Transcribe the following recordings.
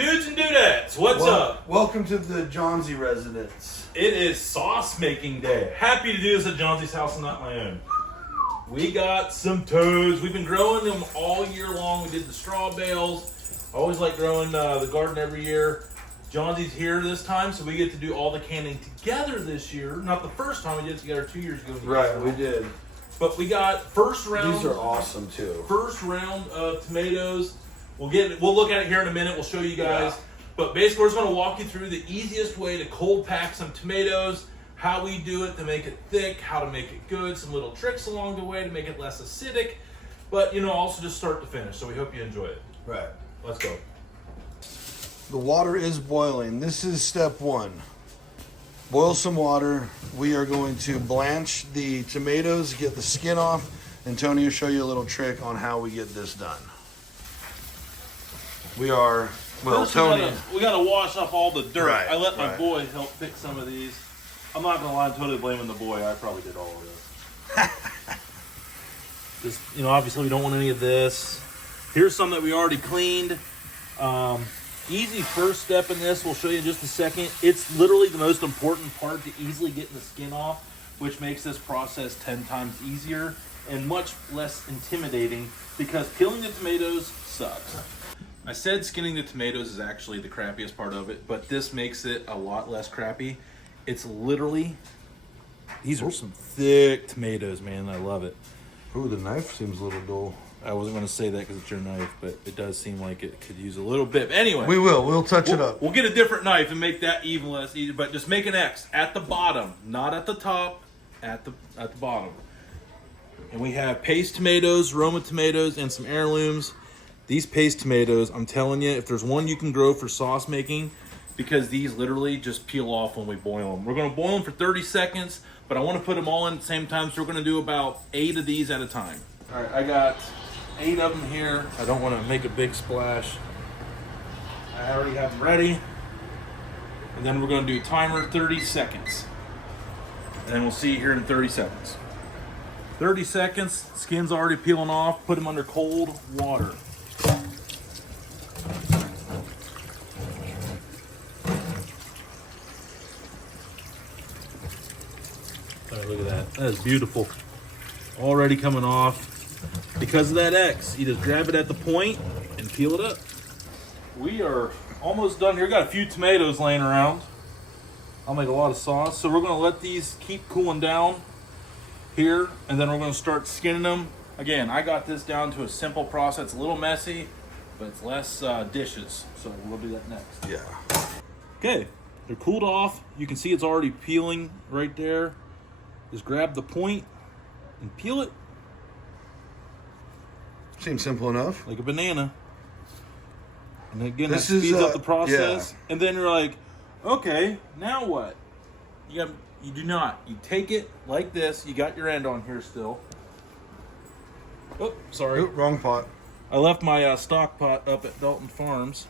Dudes and dudettes, what's up? Welcome to the Johnsy residence. It is sauce making day. Happy to do this at Johnsy's house and not my own. We got some toads. We've been growing them all year long. We did the straw bales. I always like growing the garden every year. Johnsy's here this time, so we get to do all the canning together this year. Not the first time we did it together 2 years ago. Right, we did. But we got first round. These are awesome too. First round of tomatoes. We'll look at it here in a minute. We'll show you guys. Yeah. But basically, we're just going to walk you through the easiest way to cold pack some tomatoes, how we do it to make it thick, how to make it good, some little tricks along the way to make it less acidic, but also just start to finish. So we hope you enjoy it. Right. Let's go. The water is boiling. This is step one. Boil some water. We are going to blanch the tomatoes, get the skin off, and Tony will show you a little trick on how we get this done. We are, well, first Tony. We gotta wash up all the dirt. Right, I let my boy help pick some of these. I'm not gonna lie, I'm totally blaming the boy. I probably did all of this. Just, obviously we don't want any of this. Here's some that we already cleaned. Easy first step in this, we'll show you in just a second. It's literally the most important part to easily getting the skin off, which makes this process 10 times easier and much less intimidating because peeling the tomatoes sucks. I said skinning the tomatoes is actually the crappiest part of it, but this makes it a lot less crappy. It's literally, these are some thick tomatoes, man. I love it. Ooh, the knife seems a little dull. I wasn't going to say that because it's your knife, but it does seem like it could use a little bit. Anyway. We'll touch it up. We'll get a different knife and make that even less easy, but just make an X at the bottom, not at the top, at the bottom. And we have paste tomatoes, Roma tomatoes, and some heirlooms. These paste tomatoes, I'm telling you, if there's one you can grow for sauce making, because these literally just peel off when we boil them. We're going to boil them for 30 seconds, but I want to put them all in at the same time, so we're going to do about 8 of these at a time. All right, I got 8 of them here. I don't want to make a big splash. I already have them ready. And then we're going to do timer 30 seconds. And then we'll see you here in 30 seconds. 30 seconds, skin's already peeling off. Put them under cold water. All right, look at that. That is beautiful. Already coming off. Because of that X, you just grab it at the point and peel it up. We are almost done here. Got a few tomatoes laying around. I'll make a lot of sauce. So we're going to let these keep cooling down here, and then we're going to start skinning them. Again, I got this down to a simple process. It's a little messy, but it's less dishes. So we'll do that next. Yeah. Okay, they're cooled off. You can see it's already peeling right there. Just grab the point and peel it. Seems simple enough. Like a banana. And again, This that speeds is, up the process. yeah. And then you're like, okay, now what? You do not. You take it like this. You got your end on here still. Oh, sorry. Oop, wrong pot. I left my stock pot up at Dalton Farms.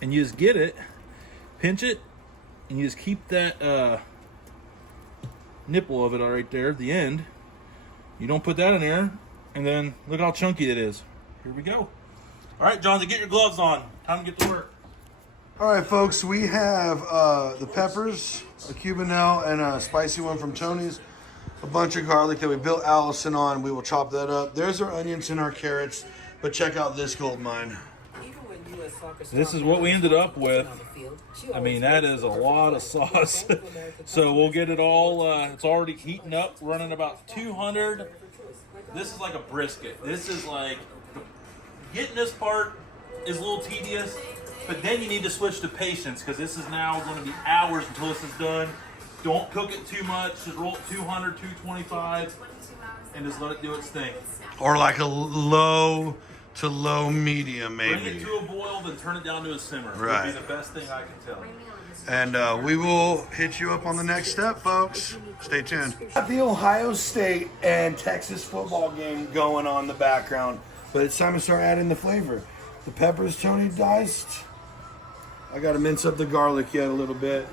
And you just get it, pinch it, and you just keep that nipple of it right there at the end. You don't put that in there. And then look how chunky it is. Here we go. All right, Johnsy, get your gloves on. Time to get to work. All right, folks, we have the peppers, a Cubanelle, and a spicy one from Tony's. A bunch of garlic that we built Allison on. We will chop that up. There's our onions and our carrots, but check out this gold mine. This is what we ended up with. I mean, that is a lot of sauce. So we'll get it all, it's already heating up, running about 200. This is like a brisket. This is like, getting this part is a little tedious, but then you need to switch to patience because this is now going to be hours until this is done. Don't cook it too much. Just roll it 200, 225, and just let it do its thing. Or like a low to low medium, maybe. Bring it to a boil, then turn it down to a simmer. Right. Would be the best thing I can tell you. And we will hit you up on the next step, folks. Stay tuned. The Ohio State and Texas football game going on in the background, but it's time to start adding the flavor. The peppers Tony diced. I got to mince up the garlic yet a little bit.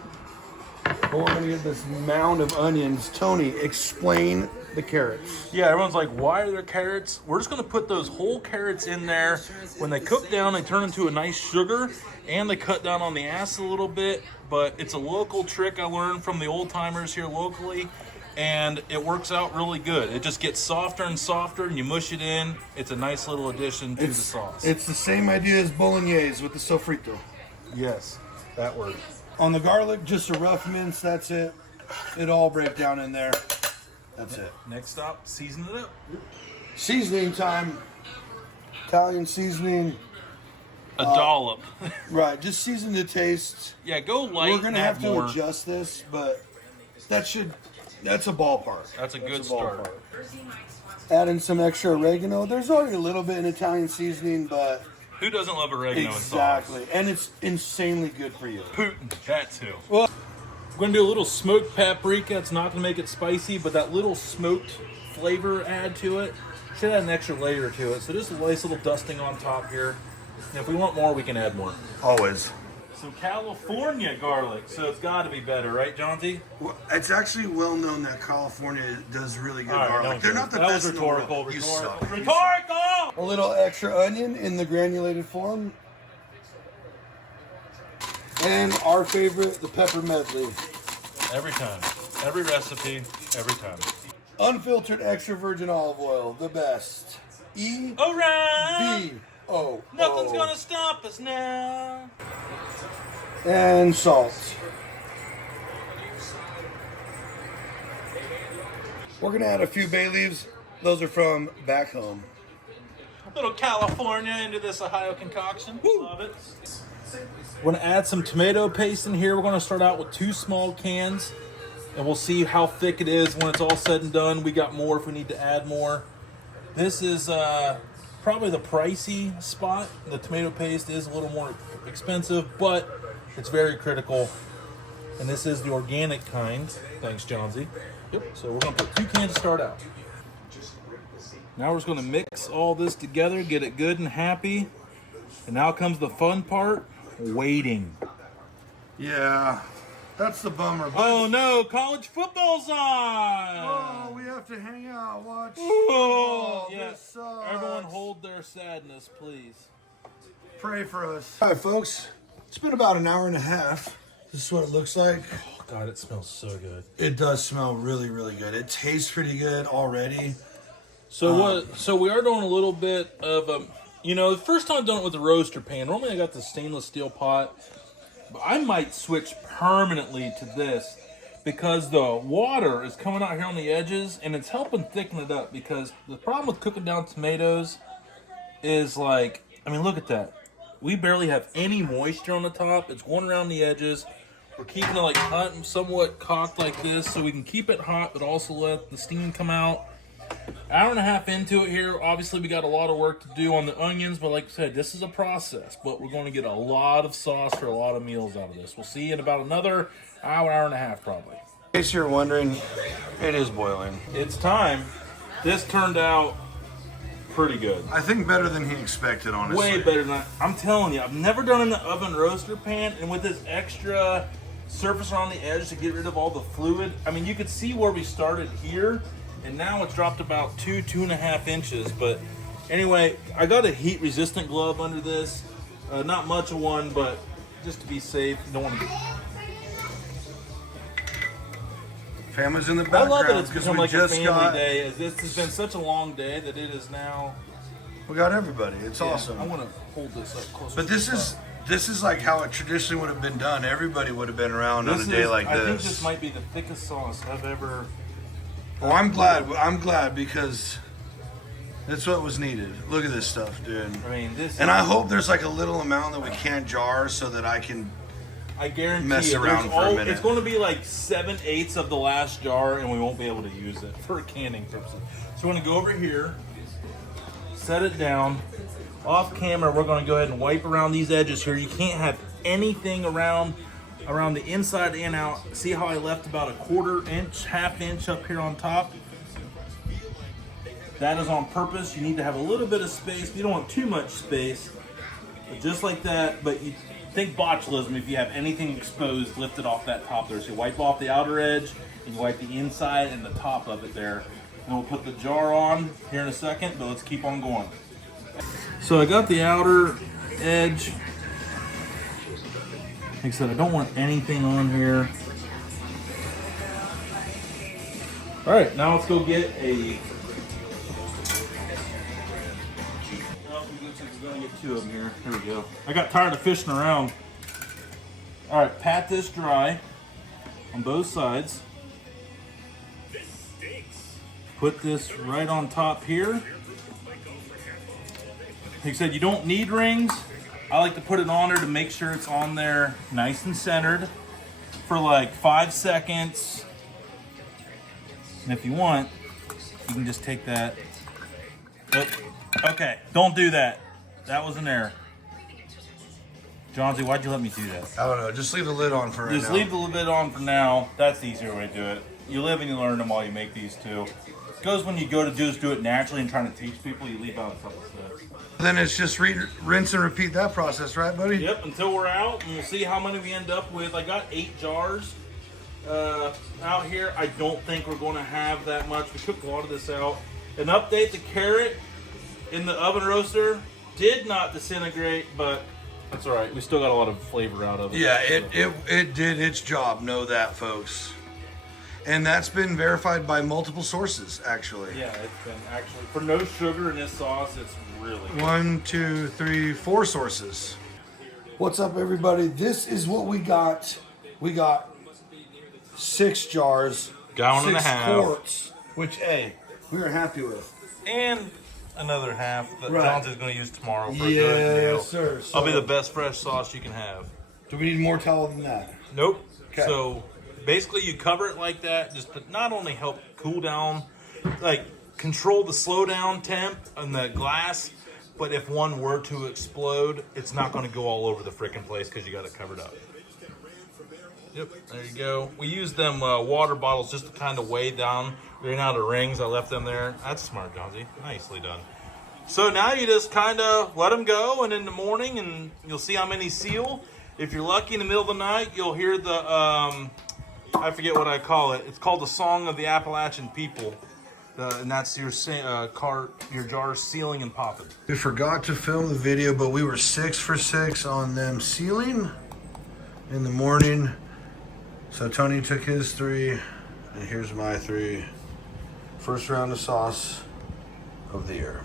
But we're going to get this mound of onions. Tony, explain the carrots. Yeah, everyone's like, why are there carrots? We're just going to put those whole carrots in there. When they cook down, they turn into a nice sugar, and they cut down on the acid a little bit. But it's a local trick I learned from the old timers here locally, and it works out really good. It just gets softer and softer, and you mush it in. It's a nice little addition to the sauce. It's the same idea as bolognese with the sofrito. Yes, that works. On the garlic, just a rough mince, that's it. It'll all break down in there. That's it. Next stop, season it up. Seasoning time. Italian seasoning. A dollop. Right, just season to taste. Yeah, go light. We're gonna have to more. adjust this, but that's a ballpark. That's a good start. Add in some extra oregano. There's already a little bit in Italian seasoning, but Who doesn't love oregano exactly, and sauce? and it's insanely good for you. Putin, that too. Well, We're going to do a little smoked paprika. It's not going to make it spicy, but that little smoked flavor add to it should add an extra layer to it. So just a nice little dusting on top here. And if we want more, we can add more. always. Some California garlic, so it's got to be better, right, Johnsy? Well, it's actually well known that California does really good All right, garlic. don't They're do not it. the That best was rhetorical. in the world. You suck. Rhetorical! A little extra onion in the granulated form. And our favorite, the pepper medley. Every time. Every recipe, every time. Unfiltered extra virgin olive oil, the best. All right! E-V-O. Nothing's going to stop us now. And salt. We're going to add a few bay leaves. Those are from back home. Little California into this Ohio concoction. Love it. We're going to add some tomato paste in here. We're going to start out with 2 small cans, and we'll see how thick it is when it's all said and done. We got more if we need to add more. This is probably the pricey spot. The tomato paste is a little more expensive, but it's very critical. And this is the organic kind. Thanks, Johnsy. Yep. So we're going to put 2 cans to start out. Now we're just going to mix all this together, get it good and happy. And now comes the fun part, waiting. Yeah, that's the bummer. Oh no, college football's on! Oh, we have to hang out, watch Oh, football. yeah. This sucks. Everyone hold their sadness, please. Pray for us. All right, folks. It's been about an hour and a half. This is what it looks like. Oh God, it smells so good. It does smell really, really good. It tastes pretty good already. So So we are doing a little bit of the first time I've done it with the roaster pan. Normally I got the stainless steel pot, but I might switch permanently to this because the water is coming out here on the edges and it's helping thicken it up. Because the problem with cooking down tomatoes is look at that. We barely have any moisture on the top. It's going around the edges. We're keeping it like hot and somewhat cocked like this so we can keep it hot, but also let the steam come out. Hour and a half into it here. Obviously, we got a lot of work to do on the onions, but like I said, this is a process. But we're going to get a lot of sauce for a lot of meals out of this. We'll see you in about another hour and a half, probably. In case you're wondering, it is boiling. It's time. This turned out pretty good. I think better than he expected, honestly. Way better than I'm telling you. I've never done in the oven roaster pan, and with this extra surface around the edge to get rid of all the fluid. I mean, you could see where we started here, and now it's dropped about 2.5 inches. But anyway, I got a heat-resistant glove under this. Not much of one, but just to be safe. Don't want to. Family's in the I background. love that it's 'cause become we like a just family day. This has been such a long day that it is now. We got everybody. It's Yeah, awesome. I want to hold this up closer. But to this the is top. this is like how it traditionally would have been done. Everybody would have been around on a day like I think this. this might be the thickest sauce I've ever. Oh, I'm glad. I'm glad because that's what was needed. Look at this stuff, dude. I mean, this. And I hope there's like a little amount that we can't jar so that I can. I guarantee mess you, around for a minute. It's going to be like 7/8 of the last jar, and we won't be able to use it for canning purposes. So we're going to go over here, set it down. Off camera, we're going to go ahead and wipe around these edges here. You can't have anything around the inside and out. See how I left about a 1/4 inch, 1/2 inch up here on top? That is on purpose. You need to have a little bit of space. You don't want too much space, but just like that. But you think botulism, if you have anything exposed, lift it off that top there. So you wipe off the outer edge, and you wipe the inside and the top of it there. And we'll put the jar on here in a second, but let's keep on going. So I got the outer edge. Like I said, I don't want anything on here. All right, now let's go get a. We're gonna get 2 of them here. Here we go. I got tired of fishing around. All right, pat this dry on both sides. Put this right on top here. Like I said, you don't need rings. I like to put it on there to make sure it's on there nice and centered for like 5 seconds. And if you want, you can just take that. Oh, okay, don't do that. That was an error. Johnsy, why'd you let me do that? I don't know. Just leave the lid on for right now. Just leave the lid on for now. That's the easier way to do it. You live and you learn them while you make these too. It goes when you go to just do it naturally and trying to teach people, you leave out a couple steps. Then it's just rinse and repeat that process, right, buddy? Yep, until we're out, and we'll see how many we end up with. I got 8 jars out here. I don't think we're going to have that much. We took a lot of this out. An update, the carrot in the oven roaster did not disintegrate, but that's all right. We still got a lot of flavor out of it. Yeah, it did its job. Know that, folks. And that's been verified by multiple sources, actually. Yeah, it's been actually, for no sugar in this sauce, it's really good. 1, 2, 3, 4 sources. What's up, everybody? This is what we got. We got 6 jars, Gallon and a 6 half. quarts, which, hey, we are happy with. And another half that Right. Johnson's going to use tomorrow for a good meal. Yes, sir. So, I'll be the best fresh sauce you can have. do we need more towel than that? Nope. Okay. So basically you cover it like that just to not only help cool down, like control the slow down temp on the glass, but if one were to explode, it's not going to go all over the freaking place because you got it covered up. Yep, there you go. We use them water bottles just to kind of weigh down. Ran out of rings. I left them there. That's smart, Johnsy. Nicely done. So now you just kind of let them go, and in the morning, and you'll see how many seal. If you're lucky, in the middle of the night, you'll hear the, I forget what I call it. It's called the Song of the Appalachian People. And that's your jars sealing and popping. We forgot to film the video, but we were 6 for 6 on them sealing in the morning. So Tony took his 3, and here's my 3. First round of sauce of the year.